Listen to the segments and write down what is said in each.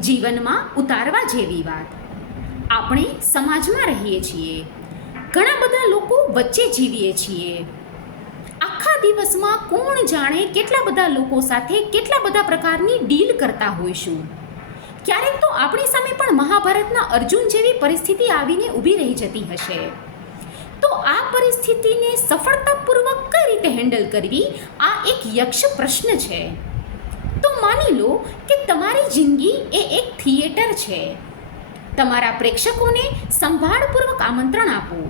જીવનમાં ઉતારવા જેવી વાત. આપણે સમાજમાં રહીએ છીએ, ઘણા બધા લોકો વચ્ચે જીવીએ છીએ. આખા દિવસમાં કોણ જાણે કેટલા બધા લોકો સાથે કેટલા બધા પ્રકારની ડીલ કરતા હોઈશું. ક્યારેક તો આપણી સામે પણ મહાભારતના અર્જુન જેવી પરિસ્થિતિ આવીને ઊભી રહી જતી હશે. તો આ પરિસ્થિતિને સફળતાપૂર્વક કઈ રીતે હેન્ડલ કરવી, આ એક યક્ષ પ્રશ્ન છે. તો માની લો કે તમારી જિંદગી એ એક થિયેટર છે. તમારા પ્રેક્ષકોને સંભાળપૂર્વક આમંત્રણ આપો.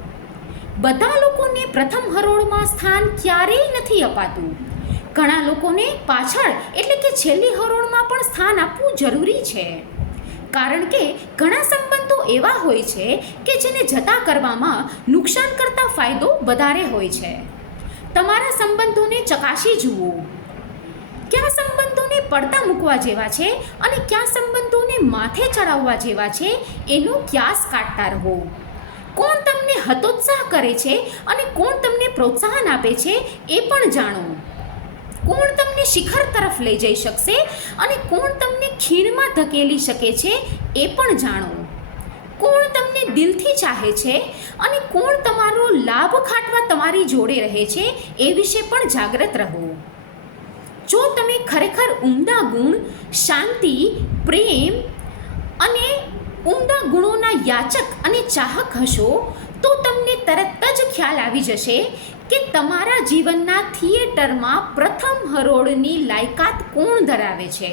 બધા લોકોને પ્રથમ હરોળમાં સ્થાન ક્યારેય નથી અપાતું. ઘણા લોકોને પાછળ એટલે કે છેલ્લી હરોળમાં પણ સ્થાન આપવું જરૂરી છે. કારણ કે ઘણા સંબંધો એવા હોય છે કે જેને જતા કરવામાં નુકસાન કરતાં ફાયદો વધારે હોય છે. તમારા સંબંધોને ચકાસી જુઓ. કયા સંબંધોને પડતા મૂકવા જેવા છે અને કયા સંબંધોને માથે ચડાવવા જેવા છે, એનો ક્યાસ કાઢતા રહો. કોણ તમને હતોત્સાહ કરે છે અને કોણ તમને પ્રોત્સાહન આપે છે એ પણ જાણો. કોણ તમને શિખર તરફ લઈ જઈ શકશે અને કોણ તમને ખીણમાં ધકેલી શકે છે એ પણ જાણો. કોણ તમને દિલથી ચાહે છે અને કોણ તમારો લાભ ખાટવા તમારી જોડે રહે છે એ વિશે પણ જાગૃત રહો. જો તમે ખરેખર ઉમદા ગુણ, શાંતિ, પ્રેમ અને ઉમદા ગુણોના યાચક અને ચાહક હશો તો તમને તરત જ ખ્યાલ આવી જશે કે તમારા જીવનના થિયેટરમાં પ્રથમ હરોળની લાયકાત કોણ ધરાવે છે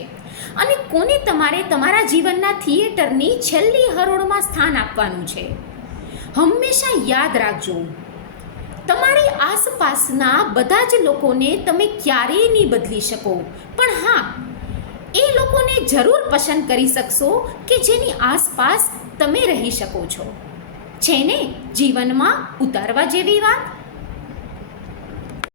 અને કોને તમારે તમારા જીવનના થિયેટરની છેલ્લી હરોળમાં સ્થાન આપવાનું છે. હંમેશા યાદ રાખજો, તમારી આસપાસના બધા જ લોકોને તમે ક્યારેય નહીં બદલી શકો, પણ હા, એ લોકોને જરૂર પસંદ કરી શકશો કે જેની આસપાસ તમે રહી શકો છો. છે ને જીવનમાં ઉતારવા જેવી વાત.